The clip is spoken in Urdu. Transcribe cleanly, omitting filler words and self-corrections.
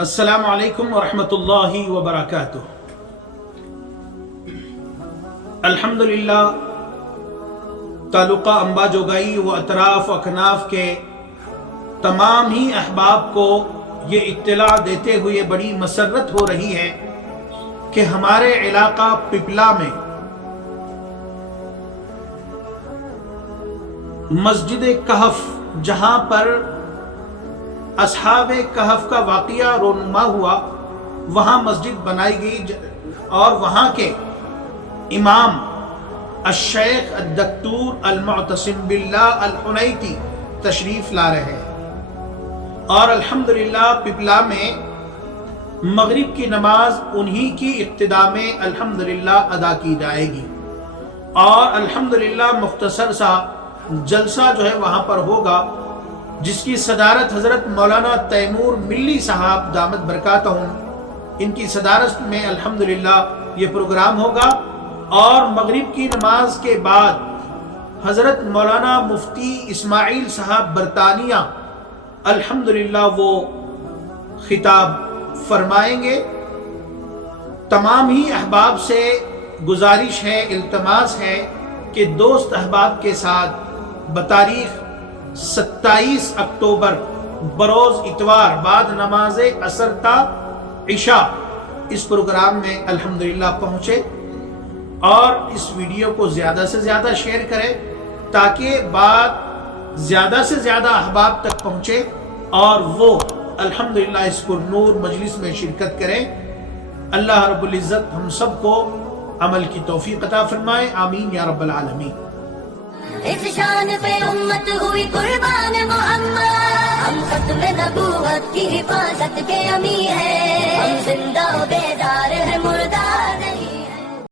السلام علیکم ورحمۃ اللہ وبرکاتہ۔ الحمدللہ تعلقہ انبا جوگائی و اطراف و اکناف کے تمام ہی احباب کو یہ اطلاع دیتے ہوئے بڑی مسرت ہو رہی ہے کہ ہمارے علاقہ پپلا میں مسجد کہف، جہاں پر اصحاب کہف کا واقعہ رونما ہوا، وہاں مسجد بنائی گئی اور وہاں کے امام الشیخ الدکتور المعتصم باللہ الحنیتی تشریف لا رہے ہیں، اور الحمدللہ پپلا میں مغرب کی نماز انہی کی اقتداء میں الحمدللہ ادا کی جائے گی، اور الحمدللہ مختصر سا جلسہ جو ہے وہاں پر ہوگا، جس کی صدارت حضرت مولانا تیمور ملی صاحب دامت برکاتہم، ان کی صدارت میں الحمدللہ یہ پروگرام ہوگا۔ اور مغرب کی نماز کے بعد حضرت مولانا مفتی اسماعیل صاحب برطانیہ الحمدللہ وہ خطاب فرمائیں گے۔ تمام ہی احباب سے گزارش ہے، التماس ہے کہ دوست احباب کے ساتھ بتاریخ 27 اکتوبر بروز اتوار بعد نماز عصر تا عشاء اس پروگرام میں الحمدللہ پہنچے، اور اس ویڈیو کو زیادہ سے زیادہ شیئر کریں تاکہ بات زیادہ سے زیادہ احباب تک پہنچے اور وہ الحمدللہ اس پر نور مجلس میں شرکت کریں۔ اللہ رب العزت ہم سب کو عمل کی توفیق عطا فرمائے، آمین یا رب العالمین۔ اس شان پہ امت ہوئی قربان محمد، ہم ختم نبوت کی حفاظت کے امی ہیں، ہم زندہ